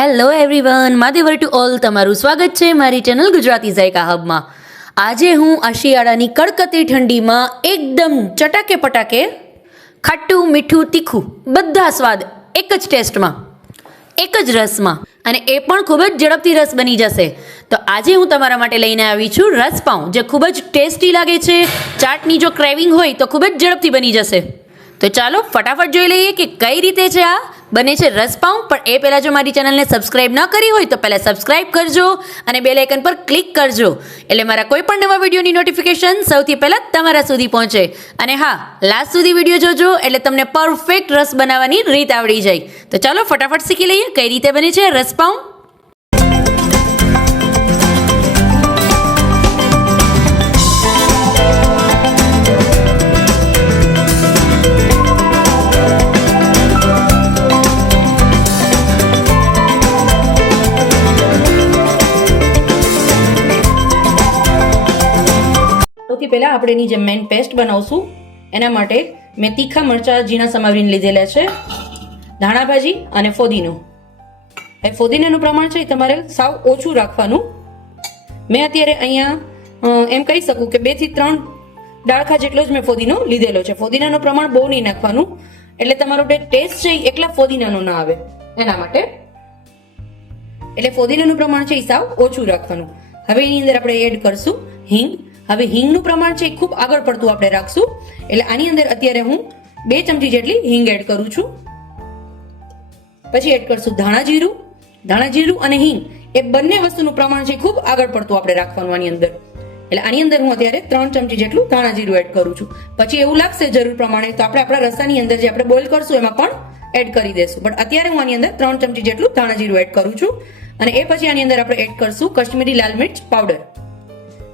Hello everyone, માદેવર to all તમારું સ્વાગત છે મારી ચેનલ ગુજરાતી ઝાયકા હબમાં. આજે હું આ શિયાળાની કડકતી ઠંડીમાં એકદમ ચટાકે પટાકે ખાટું મીઠું તીખું બધા સ્વાદ એક જ ટેસ્ટમાં, એક જ રસમાં, અને એ પણ ખૂબ જ ઝડપથી રસ બની જશે. તો આજે હું તમારા માટે લઈને આવી છું રસપાઉં, જે ખૂબ જ ટેસ્ટી લાગે છે. ચાટની જો ક્રેવિંગ હોય તો ખૂબ જ ઝડપથી બની જશે. તો ચાલો ફટાફટ જોઈ લઈએ કે કઈ રીતે છે આ બને છે રસપાઉં. પણ એ પહેલાં જો મારી ચેનલને સબસ્ક્રાઇબ ન કરી હોય તો પહેલાં સબસ્ક્રાઇબ કરજો અને બેલ આઇકન પર ક્લિક કરજો, એટલે મારા કોઈ પણ નવા વિડીયોની નોટિફિકેશન સૌથી પહેલાં તમારા સુધી પહોંચે. અને હા, લાસ્ટ સુધી વિડીયો જોજો એટલે તમને પરફેક્ટ રસ બનાવવાની રીત આવડી જાય. તો ચાલો ફટાફટ શીખી લઈએ કઈ રીતે બને છે રસપાઉં. સૌથી પહેલાં આપણે એની જે મેઇન પેસ્ટ બનાવશું એના માટે મેં તીખા મરચાં ઝીણા સમારીને લીધેલા છે, ધાણા ભાજી અને ફોદીનો. એ ફોદીનાનું પ્રમાણ છે તમારે સાવ ઓછું રાખવાનું. મેં અત્યારે અહીંયા એમ કહી શકું કે 2 થી 3 ડાળખા જેટલો જ મેં ફોદીનો લીધેલો છે. ફોદીનાનું પ્રમાણ બહુ નહીં નાખવાનું, એટલે તમારો ટેસ્ટ છે એકલા ફોદીનાનો ના આવે એના માટે. એટલે ફોદીનાનું પ્રમાણ છે એ સાવ ઓછું રાખવાનું. હવે એની અંદર આપણે એડ કરશું હિંગ. હવે હિંગનું પ્રમાણ છે ખૂબ આગળ પડતું આપણે રાખશું, એટલે આની અંદર અત્યારે હું 2 ચમચી જેટલી હિંગ એડ કરું છું. પછી એડ કરશું ધાણા જીરું. ધાણા જીરું અને હિંગ એ બંને વસ્તુનું પ્રમાણ છે ખૂબ આગળ પડતું આપણે રાખવાનું આની અંદર. એટલે આની અંદર હું અત્યારે 3 ચમચી જેટલું ધાણા જીરું એડ કરું છું. પછી એવું લાગશે જરૂર પ્રમાણે તો આપણે આપણા રસાની અંદર જે આપણે બોઇલ કરશું એમાં પણ એડ કરી દેશું. બટ અત્યારે હું આની અંદર 3 ચમચી જેટલું ધાણા જીરું એડ કરું છું. અને એ પછી આની અંદર આપણે એડ કરશું કશ્મીરી લાલ મિર્ચ પાવડર.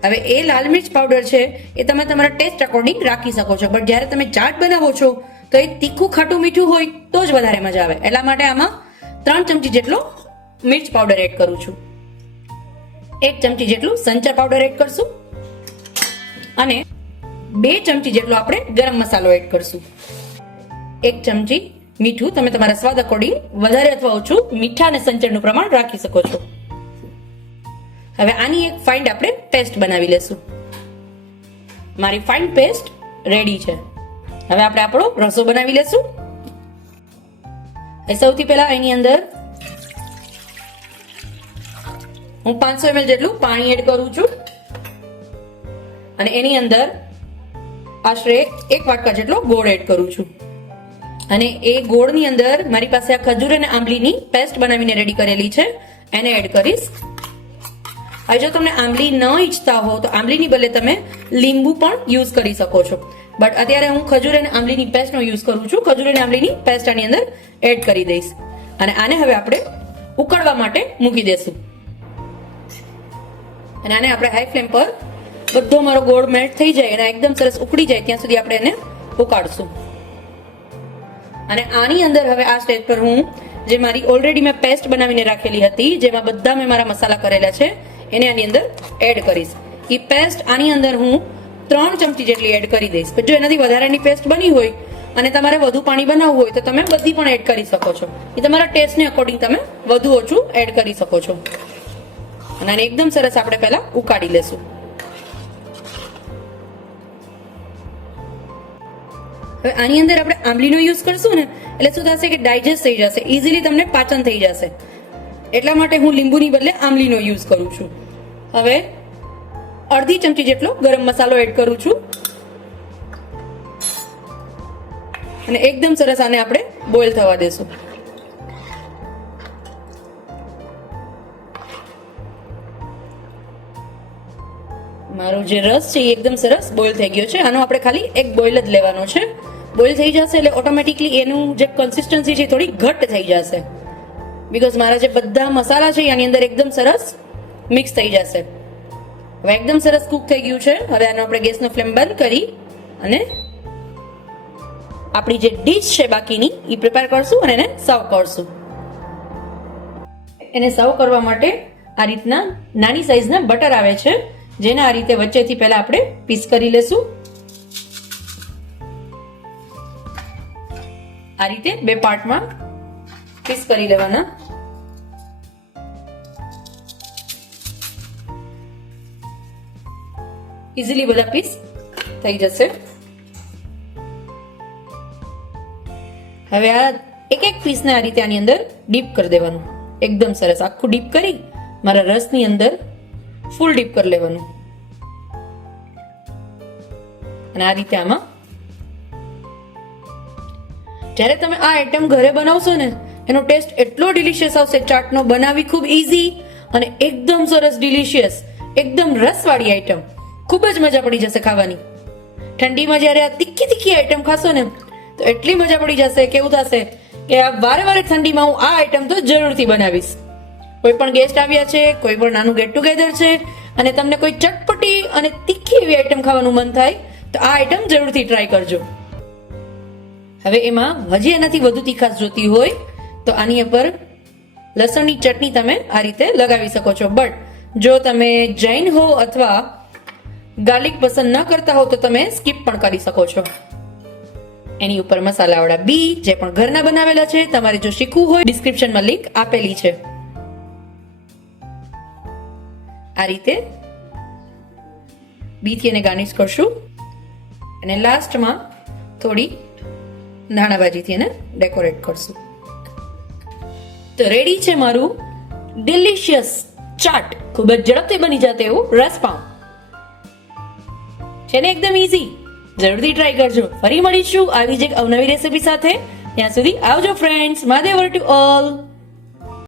હવે એ લાલ મિર્ચ પાવડર છે એ તમે તમારા ટેસ્ટ અકોર્ડિંગ રાખી શકો છો, બટ જ્યારે તમે ચાટ બનાવો છો તો એ તીખું ખાટું મીઠું હોય તો જ વધારે મજા આવે. એટલા માટે આમાં 3 ચમચી જેટલો મિર્ચ પાવડર એડ કરું છું. 1 ચમચી જેટલું સંચર પાવડર એડ કરશું અને 2 ચમચી જેટલો આપણે ગરમ મસાલો એડ કરશું. 1 ચમચી મીઠું, તમે તમારા સ્વાદ અકોર્ડિંગ વધારે અથવા ઓછું મીઠા અને સંચરનું પ્રમાણ રાખી શકો છો. હવે આની એક ફાઇન્ડ આપણે પેસ્ટ બનાવી લેશું. મારી ફાઇન પેસ્ટ રેડી છે. હવે આપણે આપણો રસો બનાવી લેશું. સૌથી પહેલા એની અંદર હું 500 ml જેટલું પાણી એડ કરું છું અને એની અંદર આશરે 1 વાટકા જેટલો ગોળ એડ કરું છું. અને એ ગોળની અંદર મારી પાસે આ ખજૂર અને આંબલીની પેસ્ટ બનાવીને રેડી કરેલી છે, એને એડ કરીશ. હવે જો તમને આંબલી ન ઈચ્છતા હો તો આંબલીની બદલે તમે લીંબુ પણ યુઝ કરી શકો છો, બટ અત્યારે હું ખજૂર અને આંબલીની પેસ્ટનો યુઝ કરું છું. ખજૂર અને આંબલીની પેસ્ટ આની અંદર એડ કરી દઈશ અને આને હવે આપણે ઉકળવા માટે મૂકી દેશું. અને આને આપણે હાઈ ફ્લેમ પર બધો મારો ગોળ મેલ્ટ થઈ જાય અને એકદમ સરસ ઉકળી જાય ત્યાં સુધી આપણે એને ઉકાળશું. અને આની અંદર હવે આ સ્ટેજ પર હું જે મારી ઓલરેડી મેં પેસ્ટ બનાવીને રાખેલી હતી, જેમાં બધા મેં મારા મસાલા કરેલા છે, એને આની અંદર એડ કરીશ. એ પેસ્ટ આની અંદર હું 3 ચમચી જેટલી એડ કરી દઈશ. જો એનાથી વધારાની પેસ્ટ બની હોય અને તમારે વધુ પાણી બનાવવું હોય તો તમે બધી પણ એડ કરી શકો છો. એ તમારા ટેસ્ટને અકોર્ડિંગ તમે વધુ ઓછું એડ કરી શકો છો. અને આને એકદમ સરસ આપણે પહેલા ઉકાળી લેશું. હવે આની અંદર આપણે આંબલીનો યુઝ કરશું ને એટલે શું થશે કે ડાયજેસ્ટ થઈ જશે, ઇઝીલી તમને પાચન થઈ જશે. એટલા માટે હું લીંબુની બદલે આંબલીનો યુઝ કરું છું. હવે અડધી ચમચી જેટલો ગરમ મસાલો એડ કરું છું અને એકદમ સરસ આને આપણે બોઇલ થવા દેશું. મારો જે રસ છે એ એકદમ સરસ બોઇલ થઈ ગયો છે. આનો આપણે ખાલી એક બોઇલ જ લેવાનો છે. બોઇલ થઈ જશે એટલે ઓટોમેટિકલી એનું જે કન્સિસ્ટન્સી છે થોડી ઘટ્ટ થઈ જશે, બીકોઝ મારા જે બધા મસાલા છે આની અંદર એકદમ સરસ મિક્સ થઈ જશે. હવે એકદમ સરસ કુક થઈ ગયું છે. હવે આનો આપણે ગેસનો ફ્લેમ બંધ કરી અને આપણી જે ડીશ છે બાકીની એ પ્રિપેર કરશું અને એને સર્વ કરશું. એને સર્વ કરવા માટે આ રીતના નાની સાઈઝના બટર આવે છે, જેને આ રીતે વચ્ચેથી પહેલા આપણે પીસ કરી લેશું. આ રીતે 2 પાર્ટમાં પીસ કરી લેવાના. ઇઝીલી બધા પીસ થઈ જશે. હવે આ એક એક પીસને આ રીતે આની અંદર ડીપ કરી દેવાનું. એકદમ સરસ આખું ડીપ કરી મારા રસની અંદર ફૂલ ડીપ કરી લેવાનું. અને આ રીતે આમાં જ્યારે તમે આ આઈટમ ઘરે બનાવશો ને એનો ટેસ્ટ એટલો ડિલિશિયસ આવશે. ચાટનો બનાવવી ખૂબ ઈઝી અને એકદમ સરસ ડિલિશિયસ, એકદમ રસવાળી આઈટમ. ખૂબ જ મજા પડી જશે ખાવાની. ઠંડીમાં જ્યારે આ તીખી તીખી આઈટમ ખાશો ને તો એટલી મજા પડી જશે કે એવું થશે કે આ વારે વારે ઠંડીમાં હું આ આઈટમ તો જરૂરથી બનાવીશ. કોઈ પણ ગેસ્ટ આવ્યા છે, કોઈ પણ નાનું ગેટ ટુગેધર છે અને તમને કોઈ ચટપટી અને તીખી એવી આઈટમ ખાવાનું મન થાય તો આ આઈટમ જરૂરથી ટ્રાય કરજો. હવે એમાં હજી એનાથી વધુ તીખાશ જોતી હોય તો આની ઉપર લસણની ચટણી તમે આ રીતે લગાવી શકો છો. બટ જો તમે જૈન હો અથવા ગાર્લિક પસંદ ન કરતા હો તો તમે સ્કીપ પણ કરી શકો છો. એની ઉપર મસાલાવાળા બી જે પણ ઘરના બનાવેલા છે, તમારે જો શીખવું હોય ડિસ્ક્રિપ્શનમાં લિંક આપેલી છે. આ રીતે બીથી એને ગાર્નિશ કરશું અને લાસ્ટમાં થોડી ધાણાભાજીથી એને ડેકોરેટ કરશું. તો રેડી છે મારું ડિલિશિયસ ચાટ. ખૂબ જ ઝડપથી બની જશે એવું રસ પાઉં છે ને, એકદમ ઈઝી. જરૂરથી ટ્રાય કરજો. ફરી મળીશું આવી જ એક અવનવી રેસીપી સાથે. ત્યાં સુધી આવજો ફ્રેન્ડ્સ. મહાદેવર to all.